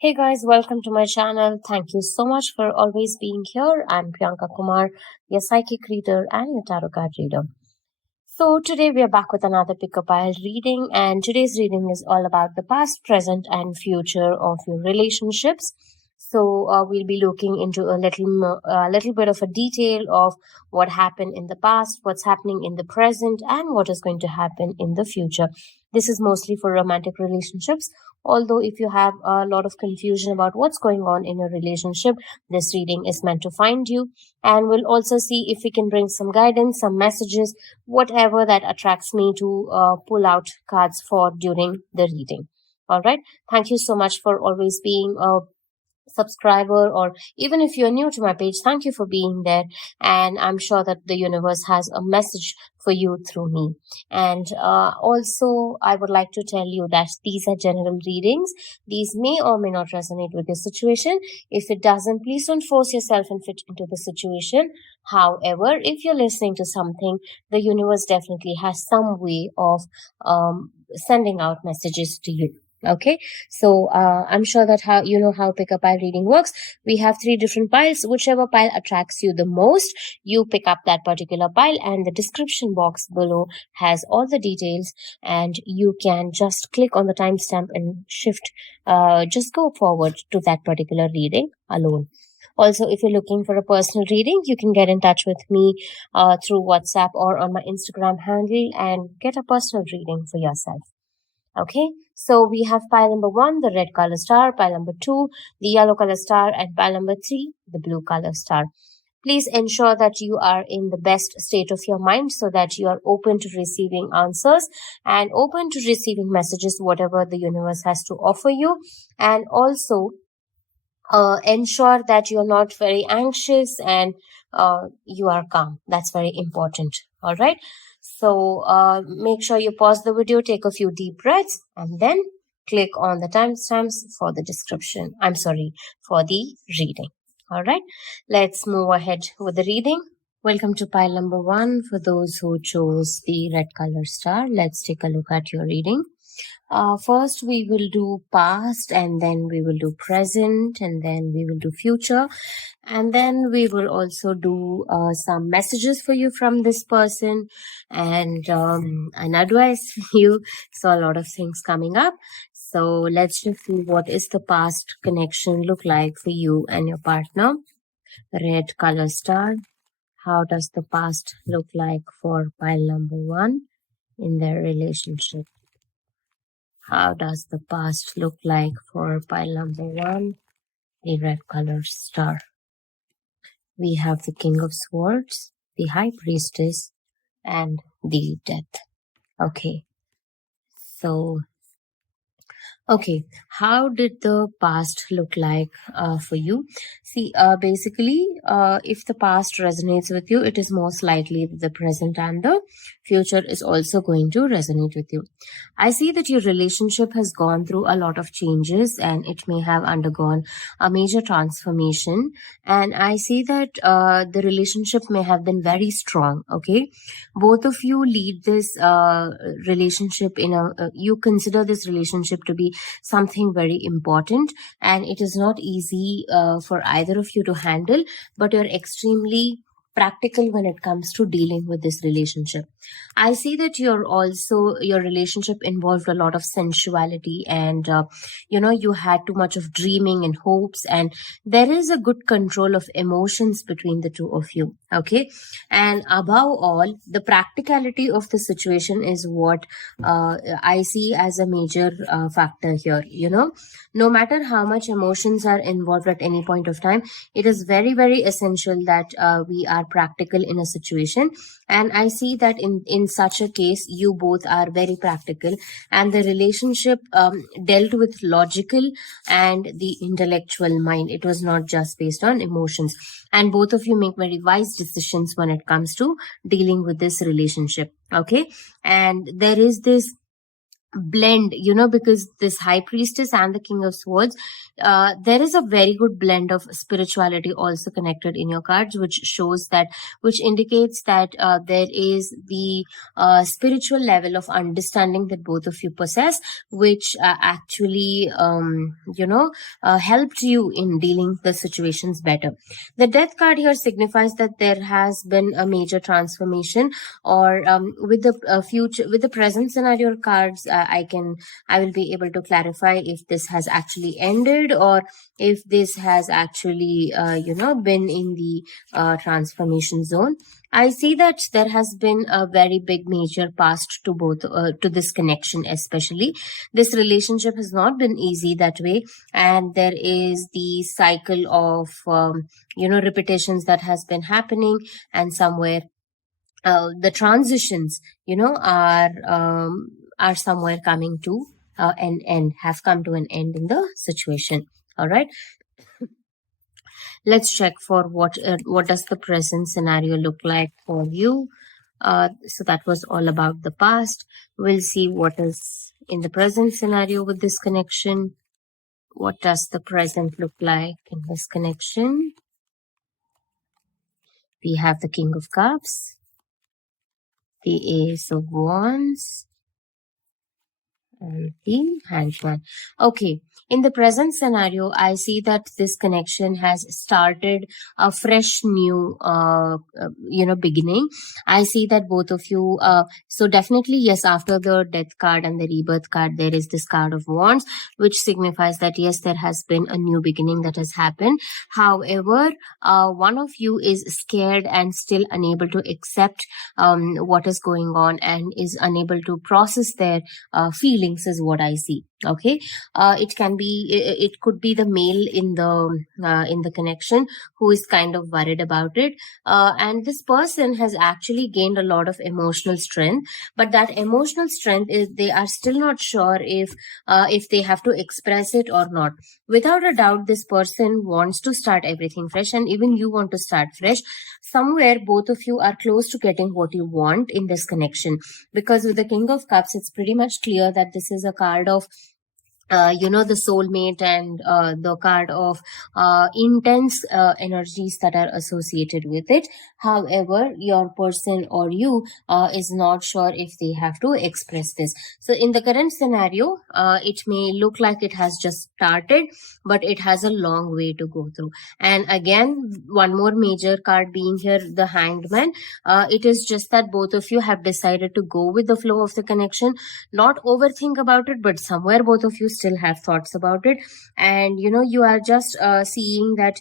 Hey guys, welcome to my channel. Thank you so much for always being here. I'm Priyanka Kumar, your psychic reader and your tarot card reader. So today we are back with another pick a pile reading, and today's reading is all about the past, present and future of your relationships. So we'll be looking into a little bit of a detail of what happened in the past, what's happening in the present, and what is going to happen in the future. This is mostly for romantic relationships. Although if you have a lot of confusion about what's going on in your relationship, this reading is meant to find you. And we'll also see if we can bring some guidance, some messages, whatever that attracts me to pull out cards for during the reading. All right. Thank you so much for always being a subscriber, or even if you're new to my page, thank you for being there. And I'm sure that the universe has a message for you through me. And also, I would like to tell you that these are general readings. These may or may not resonate with your situation. If it doesn't, please don't force yourself and fit into the situation. However, if you're listening to something, the universe definitely has some way of sending out messages to you. Okay, so I'm sure that how pick a pile reading works. We have 3 different piles. Whichever pile attracts you the most, you pick up that particular pile, and the description box below has all the details, and you can just click on the timestamp and shift, just go forward to that particular reading alone. Also, if you're looking for a personal reading, you can get in touch with me through WhatsApp or on my Instagram handle and get a personal reading for yourself. Okay, so we have pile number 1, the red color star, pile number 2, the yellow color star, and pile number 3, the blue color star. Please ensure that you are in the best state of your mind so that you are open to receiving answers and open to receiving messages, whatever the universe has to offer you. And also ensure that you're not very anxious and you are calm. That's very important. All right. So make sure you pause the video, take a few deep breaths, and then click on the timestamps for the description. I'm sorry, for the reading. All right. Let's move ahead with the reading. Welcome to pile number 1 for those who chose the red color star. Let's take a look at your reading. First, we will do past, and then we will do present, and then we will do future, and then we will also do some messages for you from this person, and an advice for you. So a lot of things coming up. So let's just see what is the past connection look like for you and your partner. Red color star. How does the past look like for pile number 1 in their relationship? How does the past look like for pile number 1, the red color star? We have the King of Swords, the High Priestess, and the Death. Okay, so how did the past look like for you? See, basically, if the past resonates with you, it is most likely that the present and the future is also going to resonate with you. I see that your relationship has gone through a lot of changes, and it may have undergone a major transformation. And I see that the relationship may have been very strong. Okay, both of you lead this relationship in you consider this relationship to be something very important, and it is not easy for either of you to handle, but you're extremely practical when it comes to dealing with this relationship. I see that your relationship involved a lot of sensuality, and you had too much of dreaming and hopes, and there is a good control of emotions between the two of you. Okay, and above all, the practicality of the situation is what I see as a major factor here. No matter how much emotions are involved at any point of time, it is very, very essential that we are practical in a situation. And I see that in such a case, you both are very practical, and the relationship dealt with logical and the intellectual mind. It was not just based on emotions, and both of you make very wise decisions when it comes to dealing with this relationship. Okay, and there is this blend, because this high priestess and the king of swords, there is a very good blend of spirituality also connected in your cards, which indicates that there is the spiritual level of understanding that both of you possess, which actually helped you in dealing the situations better. The death card here signifies that there has been a major transformation, or with the future, with the present scenario cards, I will be able to clarify if this has actually ended, or if this has actually been in the transformation zone. I see that there has been a very big major past to both, to this connection especially. This relationship has not been easy that way, and there is the cycle of repetitions that has been happening, and somewhere the transitions are somewhere coming to an end, have come to an end in the situation. All right, let's check for what does the present scenario look like for you. So that was all about the past. We'll see what is in the present scenario with this connection. What does the present look like in this connection? We have the King of Cups, the Ace of Wands, and the Hangman. Okay, in the present scenario, I see that this connection has started a fresh new beginning. I see that both of you, so definitely yes, after the death card and the rebirth card, there is this card of wands, which signifies that yes, there has been a new beginning that has happened. However, one of you is scared and still unable to accept what is going on, and is unable to process their feelings, is what I see. Okay, it could be the male in the connection who is kind of worried about it, and this person has actually gained a lot of emotional strength, but that emotional strength is, they are still not sure if they have to express it or not. Without a doubt, this person wants to start everything fresh, and even you want to start fresh. Somewhere both of you are close to getting what you want in this connection, because with the King of Cups, it's pretty much clear that this is a card of the soulmate, and the card of intense energies that are associated with it. However, your person or you is not sure if they have to express this. So in the current scenario, it may look like it has just started, but it has a long way to go through. And again, one more major card being here, the Hanged Man. It is just that both of you have decided to go with the flow of the connection, not overthink about it, but somewhere both of you still have thoughts about it, and you are just seeing that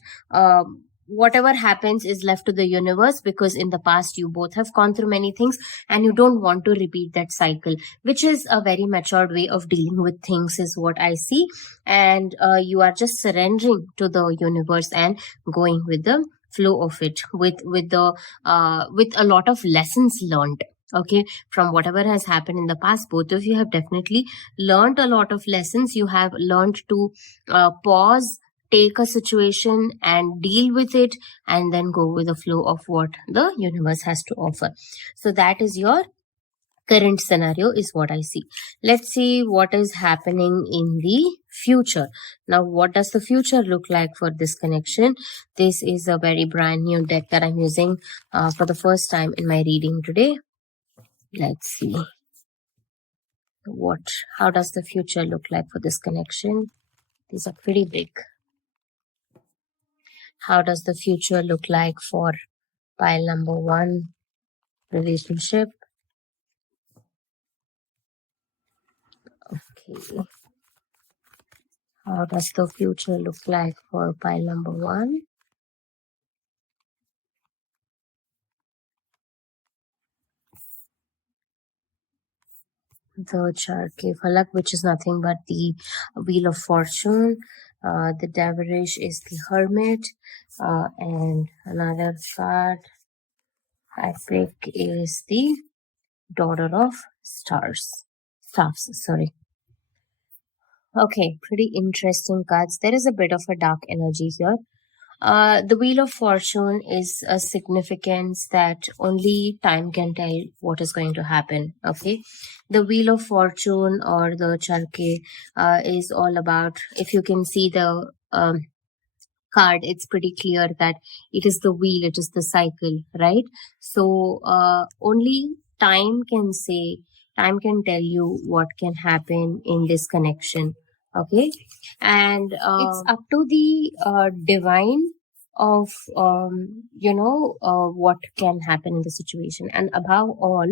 whatever happens is left to the universe, because in the past you both have gone through many things, and you don't want to repeat that cycle, which is a very matured way of dealing with things, is what I see. And you are just surrendering to the universe and going with the flow of it, with a lot of lessons learned. Okay, from whatever has happened in the past, both of you have definitely learned a lot of lessons. You have learned to pause, take a situation and deal with it, and then go with the flow of what the universe has to offer. So that is your current scenario, is what I see. Let's see what is happening in the future. Now, what does the future look like for this connection? This is a very brand new deck that I'm using for the first time in my reading today. Let's see how does the future look like for this connection. These are pretty big. How does the future look like for pile number 1, relationship? Okay. How does the future look like for pile number 1? The Charke Falak, which is nothing but the Wheel of Fortune. The Devilish is the Hermit. And another card I pick is the Daughter of Staffs, sorry. Okay, pretty interesting cards. There is a bit of a dark energy here. The Wheel of Fortune is a significance that only time can tell what is going to happen. Okay, the Wheel of Fortune or the Charke is all about. If you can see the card, it's pretty clear that it is the wheel, it is the cycle, right? So only time can say, time can tell you what can happen in this connection. Okay, and it's up to the divine of what can happen in the situation. And above all,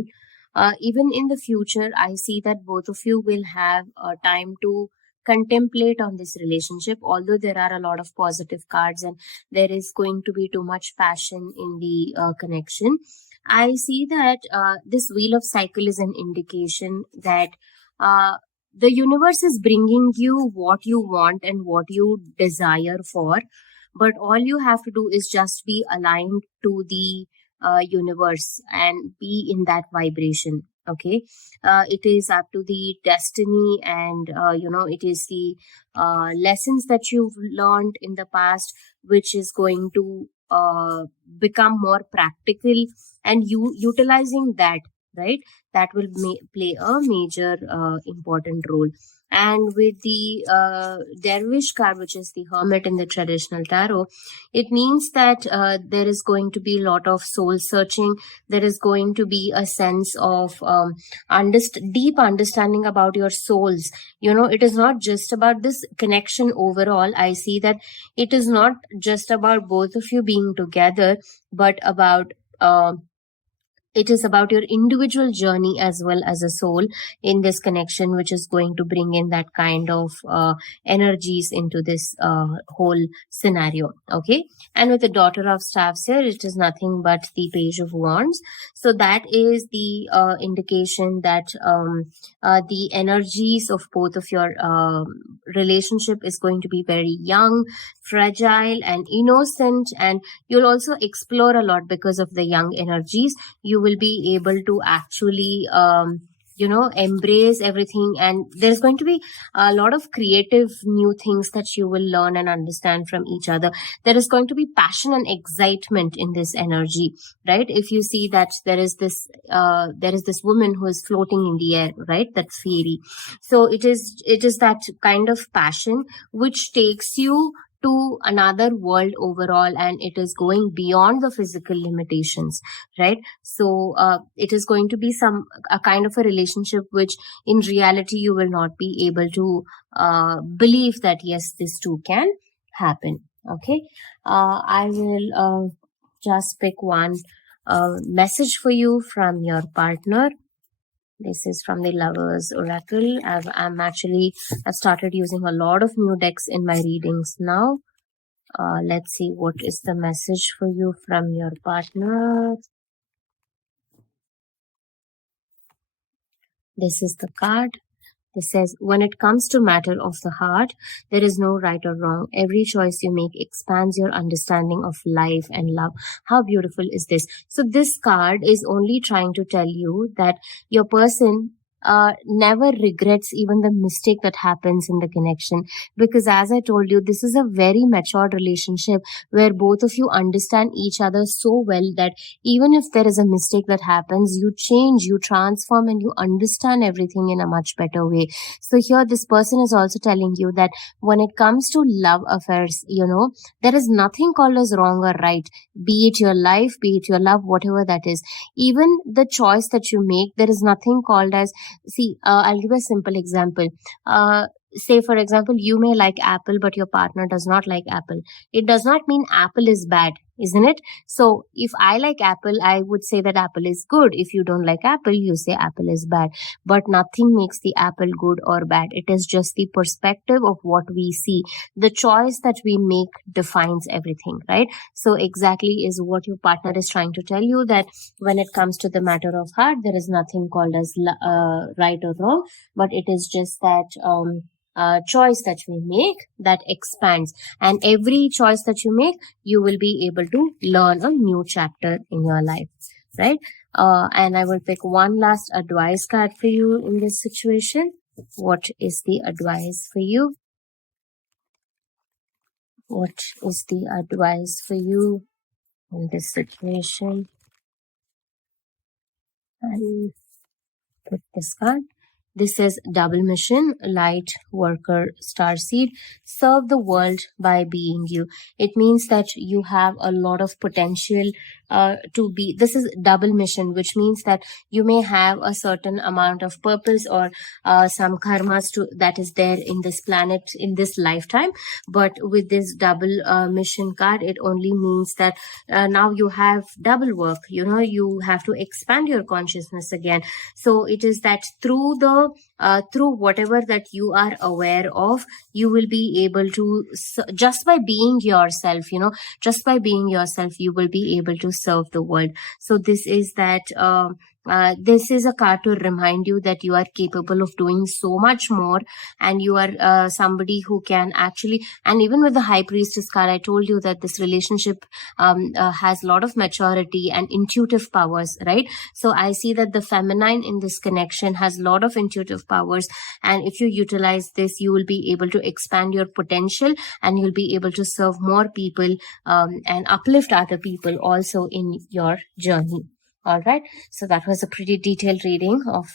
even in the future, I see that both of you will have time to contemplate on this relationship. Although there are a lot of positive cards and there is going to be too much passion in the connection, I see that this wheel of cycle is an indication that uh, the universe is bringing you what you want and what you desire for, but all you have to do is just be aligned to the universe and be in that vibration. Okay, it is up to the destiny, and it is the lessons that you've learned in the past which is going to become more practical, and you utilizing that, right, that will play a major important role. And with the dervish card, which is the hermit in the traditional tarot, it means that there is going to be a lot of soul searching. There is going to be a sense of deep understanding about your souls. It is not just about this connection overall. I see that it is not just about both of you being together, but about it is about your individual journey as well as a soul in this connection, which is going to bring in that kind of energies into this whole scenario. Okay, and with the daughter of staffs here, it is nothing but the page of wands. So that is the indication that the energies of both of your relationship is going to be very young, fragile, and innocent, and you'll also explore a lot because of the young energies. You will be able to actually embrace everything, and there's going to be a lot of creative new things that you will learn and understand from each other. There is going to be passion and excitement in this energy, right? If you see that there is this woman who is floating in the air, right, that fairy. So it is that kind of passion which takes you to another world overall, and it is going beyond the physical limitations, right? So it is going to be a kind of a relationship which in reality you will not be able to believe that yes, this too can happen. Okay, I will just pick one message for you from your partner. This is from the Lovers Oracle. I've started using a lot of new decks in my readings now. Let's see what is the message for you from your partner. This is the card. This says, when it comes to matter of the heart, there is no right or wrong. Every choice you make expands your understanding of life and love. How beautiful is this? So this card is only trying to tell you that your person never regrets even the mistake that happens in the connection, because as I told you, this is a very matured relationship where both of you understand each other so well that even if there is a mistake that happens, you change, you transform, and you understand everything in a much better way. So here this person is also telling you that when it comes to love affairs, there is nothing called as wrong or right, be it your life, be it your love, whatever that is. Even the choice that you make, there is nothing called as, see, I'll give a simple example. Say for example, you may like apple but your partner does not like apple. It does not mean apple is bad, isn't it? So if I like apple, I would say that apple is good. If you don't like apple, you say apple is bad. But nothing makes the apple good or bad. It is just the perspective of what we see. The choice that we make defines everything, right? So exactly is what your partner is trying to tell you, that when it comes to the matter of heart, there is nothing called as right or wrong, but it is just that choice that we make that expands, and every choice that you make, you will be able to learn a new chapter in your life, right? And I will pick one last advice card for you in this situation. What is the advice for you? What is the advice for you in this situation? And put this card. This is double mission, light worker starseed. Serve the world by being you. It means that you have a lot of potential to be. This is double mission, which means that you may have a certain amount of purpose or some karmas that is there in this planet in this lifetime. But with this double mission card, it only means that now you have double work. You have to expand your consciousness again. So it is that through whatever that you are aware of, you will be able to, just by being yourself, you will be able to serve the world. So this is that this is a card to remind you that you are capable of doing so much more, and you are somebody who can actually, and even with the high priestess card, I told you that this relationship has a lot of maturity and intuitive powers, right? So I see that the feminine in this connection has a lot of intuitive powers, and if you utilize this, you will be able to expand your potential, and you'll be able to serve more people and uplift other people also in your journey. All right, so that was a pretty detailed reading of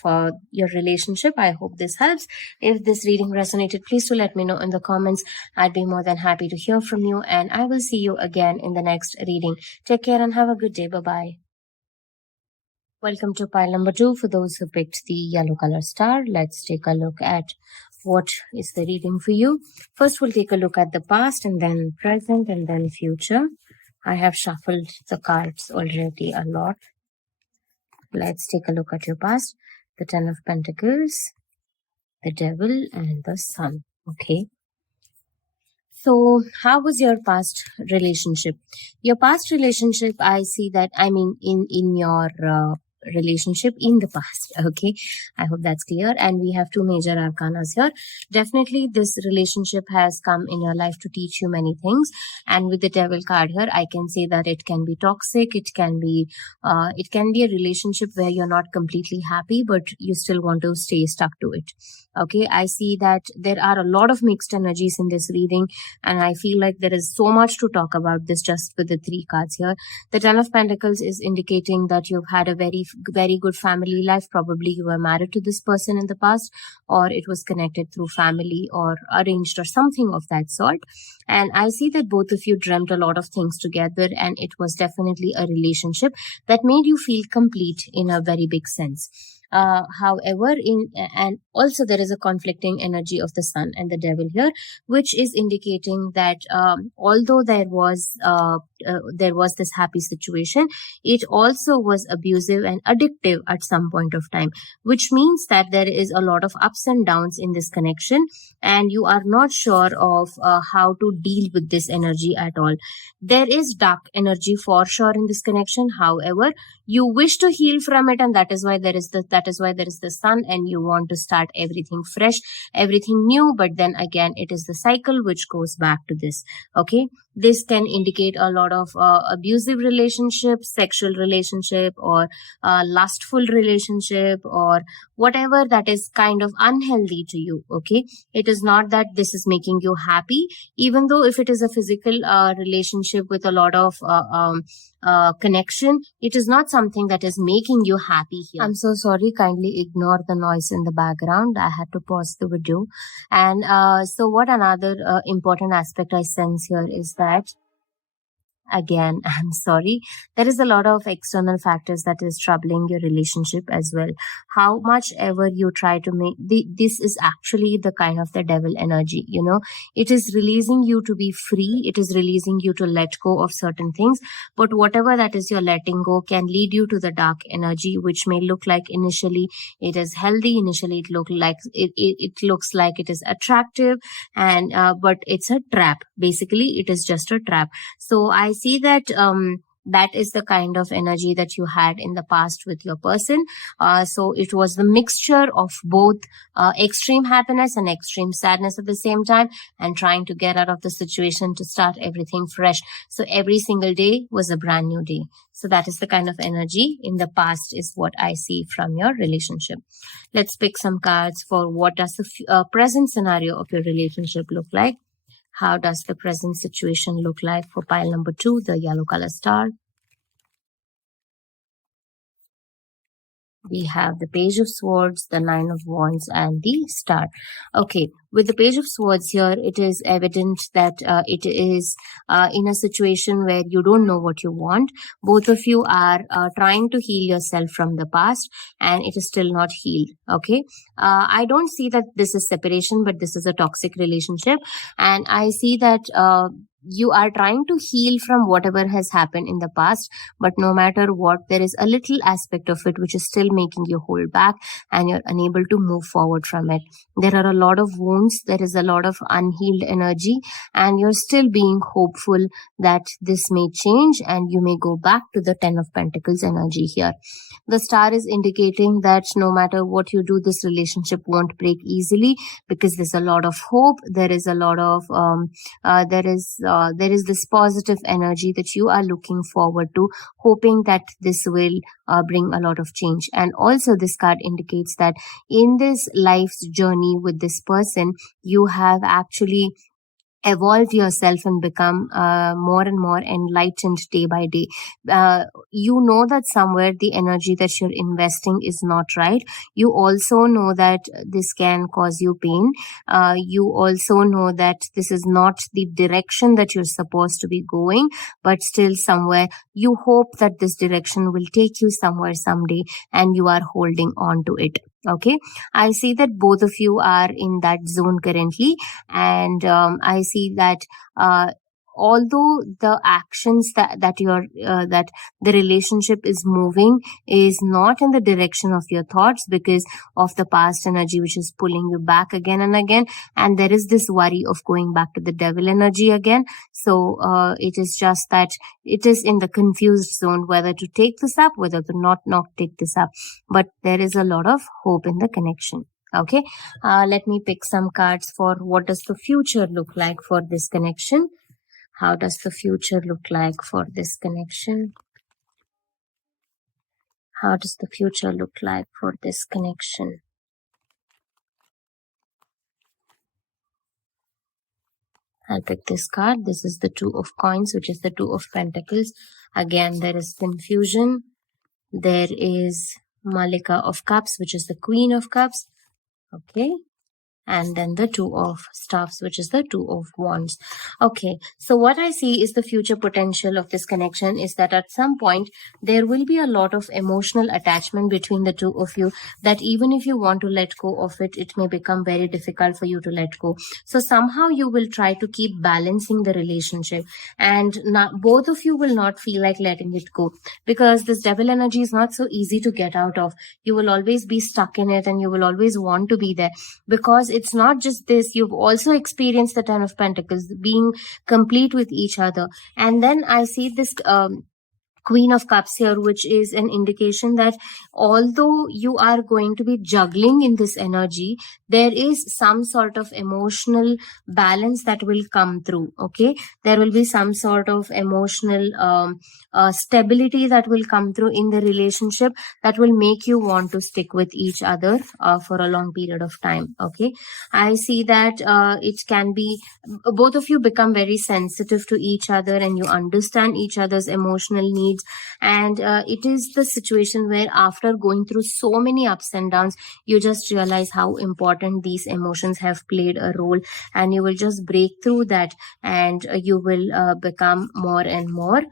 your relationship. I hope this helps. If this reading resonated, please do let me know in the comments. I'd be more than happy to hear from you, and I will see you again in the next reading. Take care and have a good day. Bye-bye. Welcome to pile number 2 for those who picked the yellow color star. Let's take a look at what is the reading for you. First, we'll take a look at the past, and then present, and then future. I have shuffled the cards already a lot. Let's take a look at your past. The 10 of Pentacles, the Devil, and the Sun. Okay. So how was your past relationship? Your past relationship, I see that, in your relationship in the past. Okay, I hope that's clear. And we have 2 major arcanas here. Definitely this relationship has come in your life to teach you many things, and with the Devil card here, I can say that it can be toxic, it can be a relationship where you're not completely happy, but you still want to stay stuck to it. Okay, I see that there are a lot of mixed energies in this reading, and I feel like there is so much to talk about this just with the 3 cards here. The 10 of Pentacles is indicating that you've had a very, very good family life. Probably you were married to this person in the past, or it was connected through family or arranged or something of that sort. And I see that both of you dreamt a lot of things together, and it was definitely a relationship that made you feel complete in a very big sense. However, and also there is a conflicting energy of the Sun and the Devil here, which is indicating that although there was this happy situation, it also was abusive and addictive at some point of time, which means that there is a lot of ups and downs in this connection, and you are not sure of how to deal with this energy at all. There is dark energy for sure in this connection. However, you wish to heal from it, and that is why there is the Sun, and you want to start everything fresh, everything new. But then again, it is the cycle which goes back to this. Okay, this can indicate a lot of abusive relationship, sexual relationship, or lustful relationship, or whatever that is kind of unhealthy to you. Okay, it is not that this is making you happy, even though if it is a physical relationship with a lot of connection, it is not something that is making you happy here. I'm so sorry, kindly ignore the noise in the background. I had to pause the video. And so what another important aspect I sense here is that, again, I'm sorry, there is a lot of external factors that is troubling your relationship as well. How much ever you try to make this is actually the kind of the Devil energy. It is releasing you to be free, it is releasing you to let go of certain things, but whatever that is you're letting go can lead you to the dark energy, which may look like initially it is healthy, initially it looks like it is attractive, and but it's a trap. Basically, it is just a trap. So I see that that is the kind of energy that you had in the past with your person. So it was the mixture of both extreme happiness and extreme sadness at the same time, and trying to get out of the situation to start everything fresh. So every single day was a brand new day. So that is the kind of energy in the past is what I see from your relationship. Let's pick some cards for what does the present scenario of your relationship look like. How does the present situation look like for pile number 2, the yellow color star? We have the Page of Swords, the Nine of Wands, and the Star. Okay, with the Page of Swords here, it is evident that it is in a situation where you don't know what you want. Both of you are trying to heal yourself from the past, and it is still not healed. Okay, I don't see that this is separation, but this is a toxic relationship, and I see that you are trying to heal from whatever has happened in the past, but no matter what, there is a little aspect of it which is still making you hold back, and you're unable to move forward from it. There are a lot of wounds, there is a lot of unhealed energy, and you're still being hopeful that this may change and you may go back to the 10 of Pentacles energy here. The star is indicating that no matter what you do, this relationship won't break easily, because there's a lot of hope. There is a lot of there is this positive energy that you are looking forward to, hoping that this will bring a lot of change. And also this card indicates that in this life's journey with this person, you have actually evolve yourself and become more and more enlightened day by day. You know that somewhere the energy that you're investing is not right. You also know that this can cause you pain. You also know that this is not the direction that you're supposed to be going, but still somewhere you hope that this direction will take you somewhere someday, and you are holding on to it. Okay, I see that both of you are in that zone currently, and I see that although the actions that the relationship is moving is not in the direction of your thoughts, because of the past energy which is pulling you back again and again, and there is this worry of going back to the devil energy again. So it is just that it is in the confused zone whether to take this up, whether to not take this up, but there is a lot of hope in the connection. Okay, let me pick some cards for what does the future look like for this connection. How does the future look like for this connection? How does the future look like for this connection? I'll pick this card. This is the Two of Coins, which is the Two of Pentacles. Again, there is confusion. There is Malika of Cups, which is the Queen of Cups. Okay. And then the Two of Staffs, which is the Two of Wands. Okay, so what I see is the future potential of this connection is that at some point there will be a lot of emotional attachment between the two of you, that even if you want to let go of it, it may become very difficult for you to let go. So somehow you will try to keep balancing the relationship, and not, both of you will not feel like letting it go, because this devil energy is not so easy to get out of. You will always be stuck in it, and you will always want to be there, because it's not just this, you've also experienced the Ten of Pentacles, being complete with each other. And then I see this Queen of Cups here, which is an indication that although you are going to be juggling in this energy, there is some sort of emotional balance that will come through. Okay, there will be some sort of emotional stability that will come through in the relationship, that will make you want to stick with each other for a long period of time. Okay, I see that it can be both of you become very sensitive to each other, and you understand each other's emotional needs. And it is the situation where after going through so many ups and downs, you just realize how important these emotions have played a role, and you will just break through that, and you will become more and more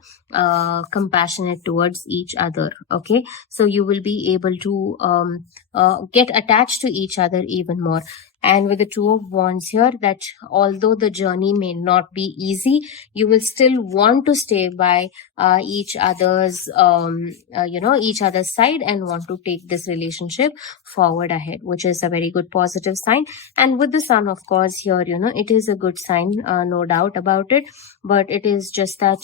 compassionate towards each other. Okay, so you will be able to get attached to each other even more. And with the Two of Wands here, that although the journey may not be easy, you will still want to stay by each other's each other's side, and want to take this relationship forward ahead, which is a very good positive sign. And with the Sun, of course, here, it is a good sign, no doubt about it, but it is just that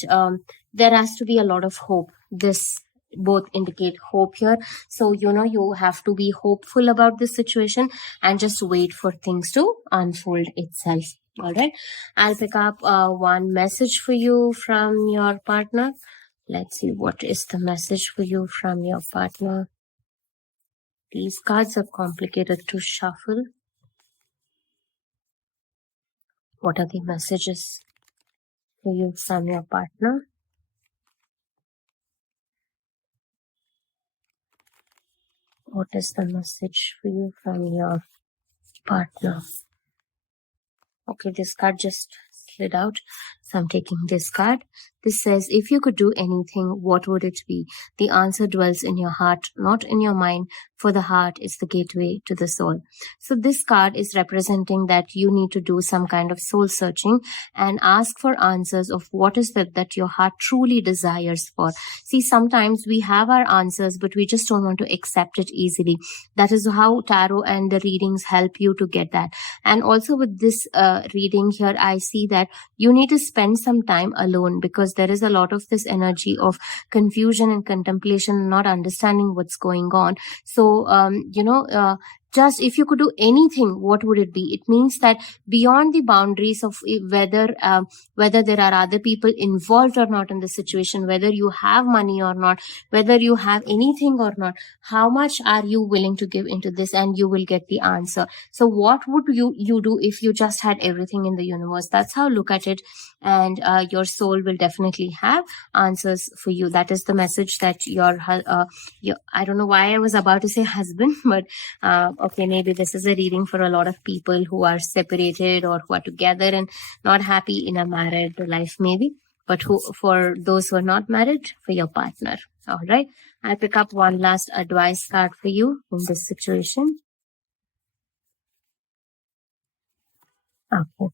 there has to be a lot of hope. This both indicate hope here. So, you have to be hopeful about this situation and just wait for things to unfold itself. All right. I'll pick up one message for you from your partner. Let's see, what is the message for you from your partner? These cards are complicated to shuffle. What are the messages for you from your partner? What is the message for you from your partner? Okay, this card just slid out, so I'm taking this card. This says, if you could do anything, what would it be? The answer dwells in your heart, not in your mind, for the heart is the gateway to the soul. So this card is representing that you need to do some kind of soul searching and ask for answers of what is that your heart truly desires for. See, sometimes we have our answers, but we just don't want to accept it easily. That is how tarot and the readings help you to get that. And also with this reading here, I see that you need to spend some time alone, because there is a lot of this energy of confusion and contemplation, not understanding what's going on. So, just if you could do anything, what would it be? It means that beyond the boundaries of whether there are other people involved or not in the situation, whether you have money or not, whether you have anything or not, how much are you willing to give into this, and you will get the answer. So what would you do if you just had everything in the universe? That's how look at it, and your soul will definitely have answers for you. That is the message that your I don't know why I was about to say husband, but okay, maybe this is a reading for a lot of people who are separated or who are together and not happy in a married life, maybe. But for those who are not married, for your partner. All right. I'll pick up one last advice card for you in this situation. Okay.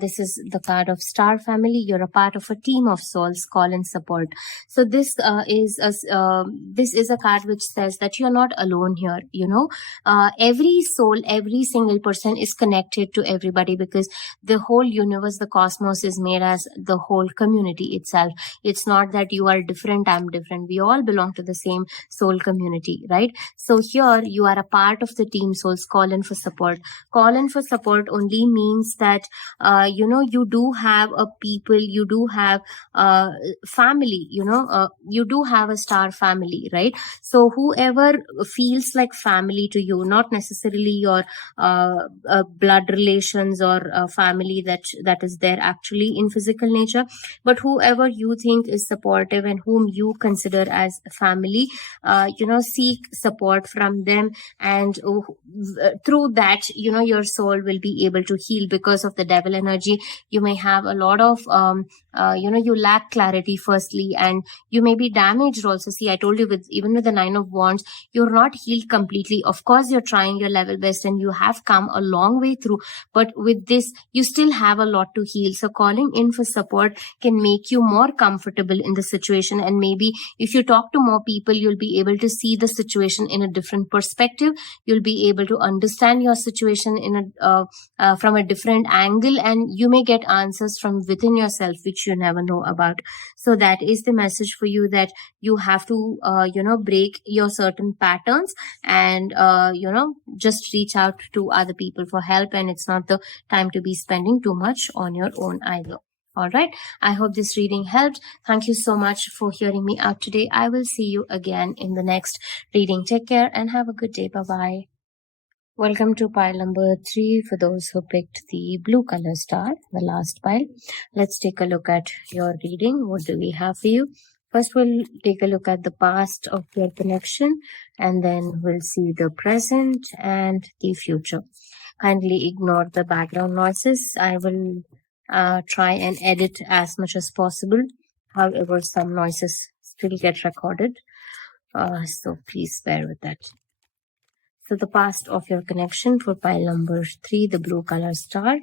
This is the card of Star Family. You're a part of a team of souls. Call and support. So this is a card which says that you're not alone here. Every soul, every single person is connected to everybody, because the whole universe, the cosmos, is made as the whole community itself. It's not that you are different, I'm different. We all belong to the same soul community, right? So here you are a part of the team souls. Call in for support. Call in for support only means that you do have a people, you do have family, you do have a star family, right? So whoever feels like family to you, not necessarily your blood relations or family that is there actually in physical nature, but whoever you think is supportive and whom you consider as family, seek support from them, and through that, your soul will be able to heal. Because of the devil energy, you may have a lot of you lack clarity firstly, and you may be damaged also. See, I told you, even with the 9 of Wands, you're not healed completely. Of course, you're trying your level best and you have come a long way through, but with this you still have a lot to heal. So calling in for support can make you more comfortable in the situation, and maybe if you talk to more people, you'll be able to see the situation in a different perspective. You'll be able to understand your situation in from a different angle, and you may get answers from within yourself which you never know about. So that is the message for you, that you have to break your certain patterns, and just reach out to other people for help, and it's not the time to be spending too much on your own either. All right. I hope this reading helped. Thank you so much for hearing me out today. I will see you again in the next reading. Take care and have a good day. Bye-bye. Welcome to pile number 3 for those who picked the blue color star, the last pile. Let's take a look at your reading. What do we have for you? First, we'll take a look at the past of your connection, and then we'll see the present and the future. Kindly ignore the background noises. I will try and edit as much as possible. However, some noises still get recorded. So please bear with that. So the past of your connection for pile number 3, the blue color star.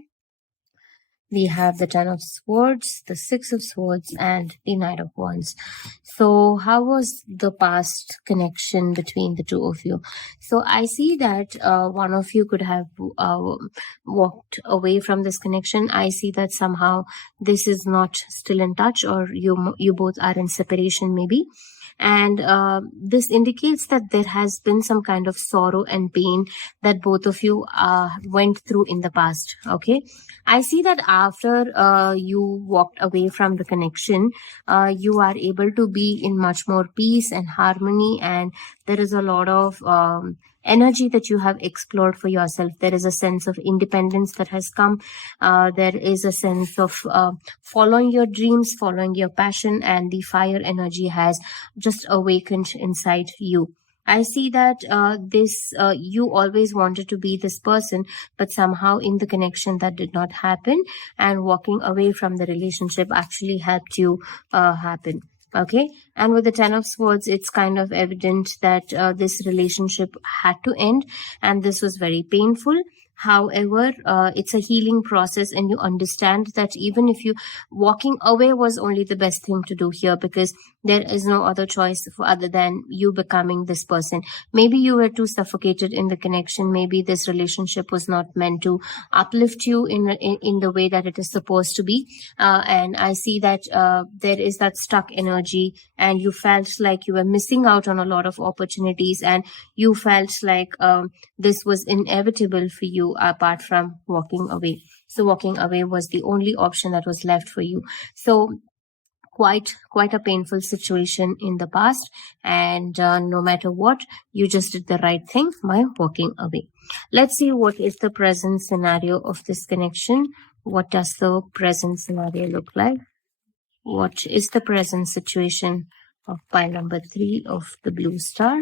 We have the 10 of Swords, the 6 of Swords, and the Knight of Wands. So how was the past connection between the two of you? So I see that one of you could have walked away from this connection. I see that somehow this is not still in touch, or you both are in separation maybe. And this indicates that there has been some kind of sorrow and pain that both of you went through in the past. Okay, I see that after you walked away from the connection, you are able to be in much more peace and harmony, and there is a lot of energy that you have explored for yourself. There is a sense of independence that has come. There is a sense of following your dreams, following your passion, and the fire energy has just awakened inside you. I see that you always wanted to be this person, but somehow in the connection that did not happen, and walking away from the relationship actually helped you happen. Okay, and with the Ten of Swords, it's kind of evident that this relationship had to end, and this was very painful. However, it's a healing process, and you understand that even if you walking away was only the best thing to do here, because there is no other choice other than you becoming this person. Maybe you were too suffocated in the connection. Maybe this relationship was not meant to uplift you in the way that it is supposed to be. And I see that there is that stuck energy, and you felt like you were missing out on a lot of opportunities, and you felt like this was inevitable for you apart from walking away. So walking away was the only option that was left for you. So quite a painful situation in the past, and no matter what, you just did the right thing by walking away. Let's see what is the present scenario of this connection. What does the present scenario look like? What is the present situation of pile number 3 of the blue star?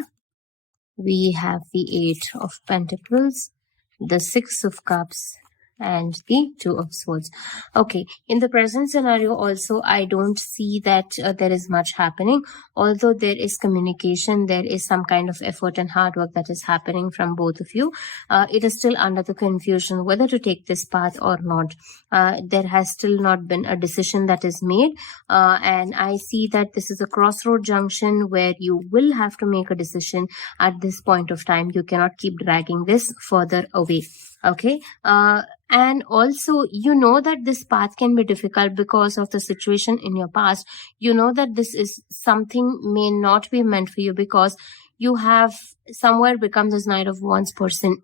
We have the 8 of Pentacles, the 6 of Cups, and the 2 of Swords. Okay, in the present scenario also, I don't see that there is much happening. Although there is communication, there is some kind of effort and hard work that is happening from both of you. It is still under the confusion whether to take this path or not. There has still not been a decision that is made, and I see that this is a crossroad junction where you will have to make a decision at this point of time. You cannot keep dragging this further away. Okay, and also you know that this path can be difficult because of the situation in your past. You know that this is something may not be meant for you, because you have somewhere become this Knight of Wands person.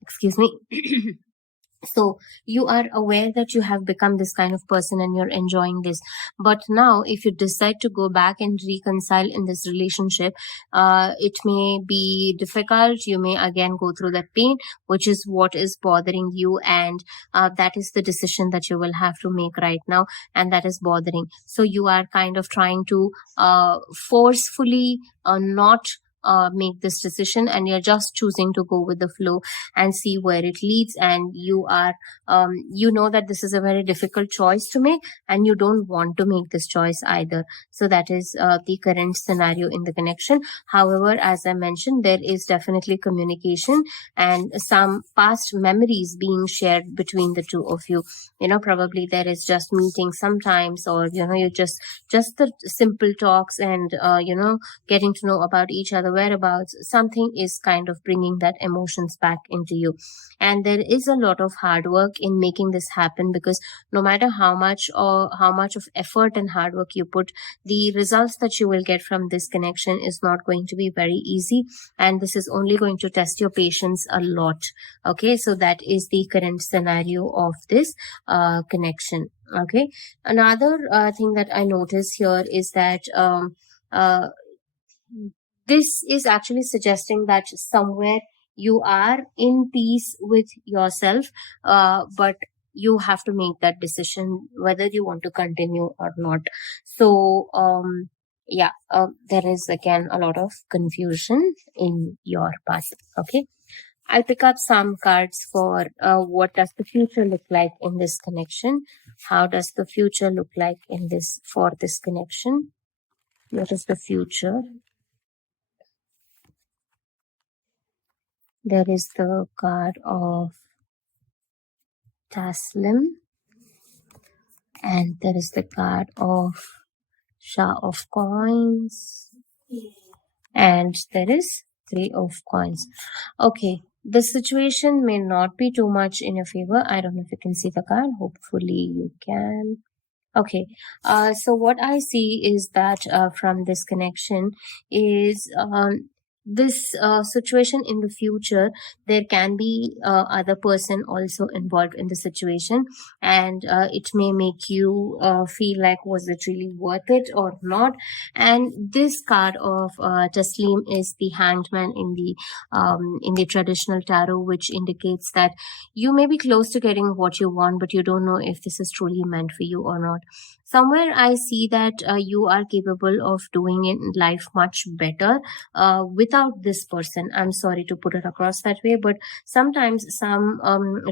Excuse me. So you are aware that you have become this kind of person and you're enjoying this. But now if you decide to go back and reconcile in this relationship, it may be difficult. You may again go through that pain, which is what is bothering you, and that is the decision that you will have to make right now, and that is bothering. So you are kind of trying to forcefully not make this decision, and you're just choosing to go with the flow and see where it leads. And you are you know that this is a very difficult choice to make, and you don't want to make this choice either. So that is the current scenario in the connection. However, as I mentioned, there is definitely communication and some past memories being shared between the two of you. Probably there is just meeting sometimes, or you just the simple talks, and getting to know about each other whereabouts. Something is kind of bringing that emotions back into you, and there is a lot of hard work in making this happen, because no matter how much of effort and hard work you put, the results that you will get from this connection is not going to be very easy, and this is only going to test your patience a lot. Okay, so that is the current scenario of this connection. Okay, another thing that I notice here is that uh, this is actually suggesting that somewhere you are in peace with yourself, but you have to make that decision whether you want to continue or not. So yeah, there is again a lot of confusion in your past. Okay, I'll pick up some cards for what does the future look like in this connection. How does the future look like in this for this connection? What is the future? There is the card of Taslim, and there is the card of Shah of Coins, and there is Three of Coins. Okay, the situation may not be too much in your favor. I don't know if you can see the card. Hopefully you can. Okay, so what I see is that from this connection is this situation in the future, there can be other person also involved in the situation, and it may make you feel like, was it really worth it or not? And this card of Taslim is the hanged man in the traditional tarot, which indicates that you may be close to getting what you want, but you don't know if this is truly meant for you or not. Somewhere I see that you are capable of doing in life much better without this person. I'm sorry to put it across that way, but sometimes some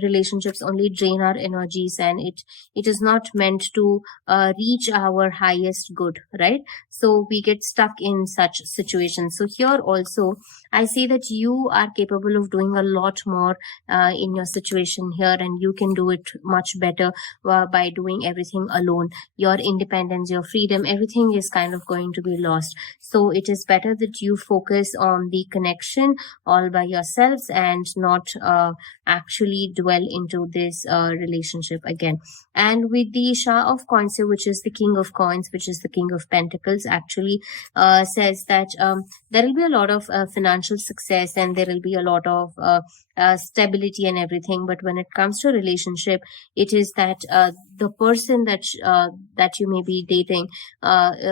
relationships only drain our energies, and it is not meant to reach our highest good, right? So we get stuck in such situations. So here also, I see that you are capable of doing a lot more in your situation here, and you can do it much better by doing everything alone. Your independence, your freedom, everything is kind of going to be lost. So it is better that you focus on the connection all by yourselves and not actually dwell into this relationship again. And with the Shah of Coins here, which is the King of Coins, which is the King of Pentacles, actually says that there will be a lot of financial success, and there will be a lot of stability and everything. But when it comes to relationship, it is that the person that you may be dating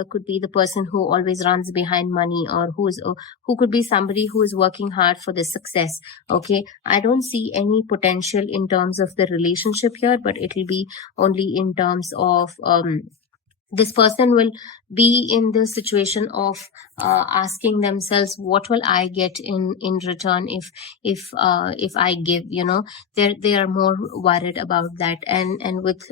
could be the person who always runs behind money, or who could be somebody who is working hard for the success. Okay, I don't see any potential in terms of the relationship here, but it will be only in terms of this person will be in the situation of asking themselves, what will I get in return if I give, they are more worried about that. And with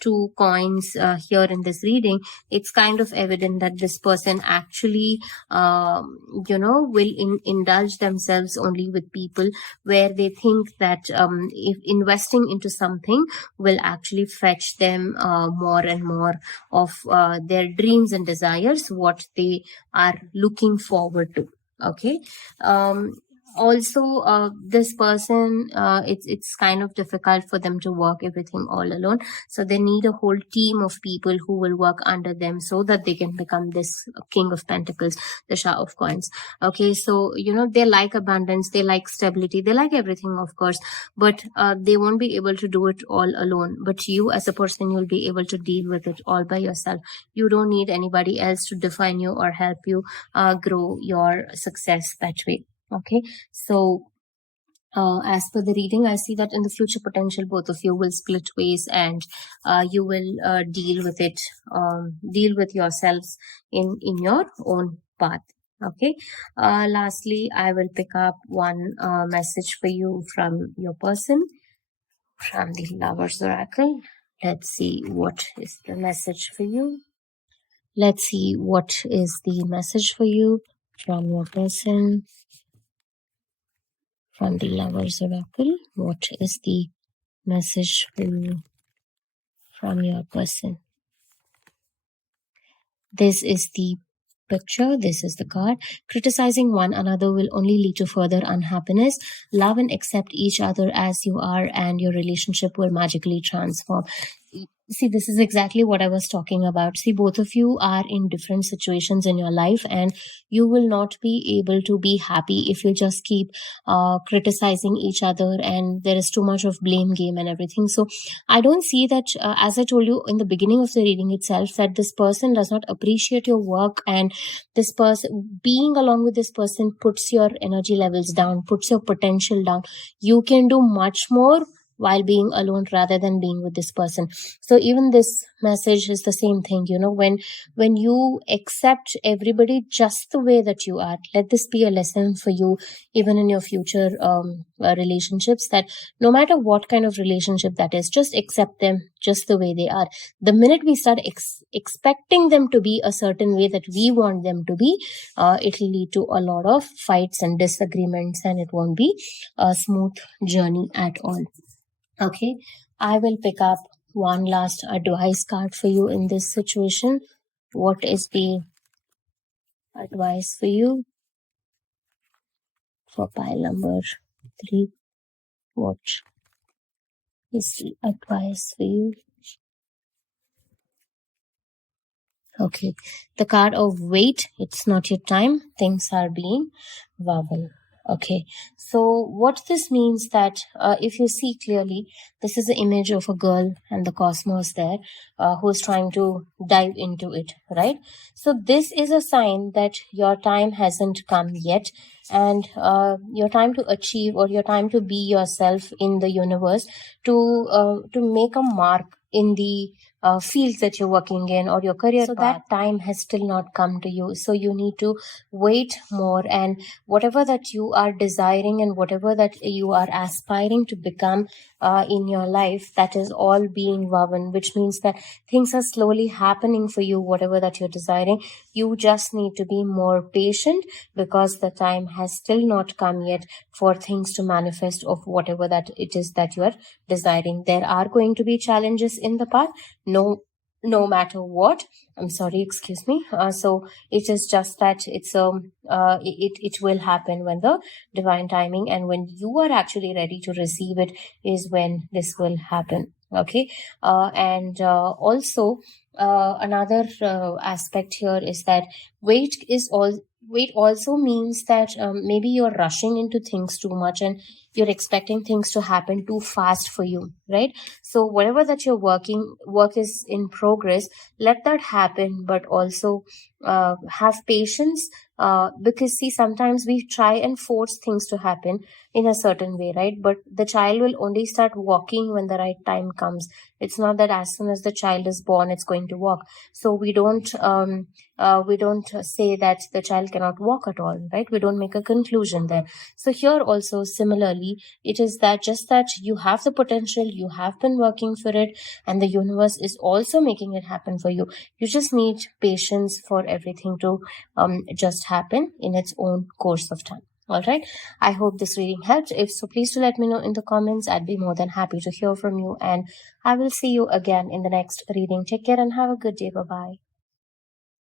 two coins here in this reading, it's kind of evident that this person actually will indulge themselves only with people where they think that if investing into something will actually fetch them more and more of their dreams and desires, what they are looking forward to. Okay. Also, this person, it's kind of difficult for them to work everything all alone, so they need a whole team of people who will work under them so that they can become this King of Pentacles, the Shah of Coins. Okay, so they like abundance, they like stability, they like everything, of course, but they won't be able to do it all alone. But you as a person, you'll be able to deal with it all by yourself. You don't need anybody else to define you or help you grow your success that way. Okay, so as per the reading, I see that in the future potential, both of you will split ways, and you will deal with it, deal with yourselves in your own path. Okay. Lastly, I will pick up one message for you from your person, from the Lover's Oracle. Let's see what is the message for you. Let's see what is the message for you from your person, from the Lover's Oracle. What is the message for you from your person? This is the picture. This is the card. Criticizing one another will only lead to further unhappiness. Love and accept each other as you are, and your relationship will magically transform. See, this is exactly what I was talking about. See, both of you are in different situations in your life, and you will not be able to be happy if you just keep criticizing each other, and there is too much of blame game and everything. So I don't see that, as I told you in the beginning of the reading itself, that this person does not appreciate your work, and this person, being along with this person, puts your energy levels down, puts your potential down. You can do much more while being alone rather than being with this person. So even this message is the same thing, when you accept everybody just the way that you are. Let this be a lesson for you even in your future relationships, that no matter what kind of relationship that is, just accept them just the way they are. The minute we start expecting them to be a certain way that we want them to be, it will lead to a lot of fights and disagreements, and it won't be a smooth journey at all. Okay, I will pick up one last advice card for you in this situation. What is the advice for you for pile number 3? What is the advice for you? Okay. The card of wait, it's not your time. Things are being woven. Okay. So what this means that if you see clearly, this is the image of a girl and the cosmos there who is trying to dive into it, right? So this is a sign that your time hasn't come yet, and your time to achieve or your time to be yourself in the universe, to make a mark in the fields that you're working in or your career so path, that time has still not come to you. So you need to wait more, and whatever that you are desiring and whatever that you are aspiring to become in your life, that is all being woven, which means that things are slowly happening for you, whatever that you're desiring. You just need to be more patient, because the time has still not come yet for things to manifest of whatever that it is that you are desiring. There are going to be challenges in the path, no matter what. I'm sorry, excuse me. So it is just that it will happen when the divine timing and when you are actually ready to receive it is when this will happen. Okay. And also another aspect here is that wait is all wait also means that maybe you're rushing into things too much, and you're expecting things to happen too fast for you, right? So whatever that you're work is in progress, let that happen, but also have patience, because see, sometimes we try and force things to happen in a certain way, right? But the child will only start walking when the right time comes. It's not that as soon as the child is born it's going to walk. So we don't say that the child cannot walk at all, right? We don't make a conclusion there. So here also similarly, it is that just that you have the potential, you have been working for it, and the universe is also making it happen for you. You just need patience for everything to just happen in its own course of time. All right. I hope this reading helped. If so, please do let me know in the comments. I'd be more than happy to hear from you. And I will see you again in the next reading. Take care and have a good day. Bye-bye.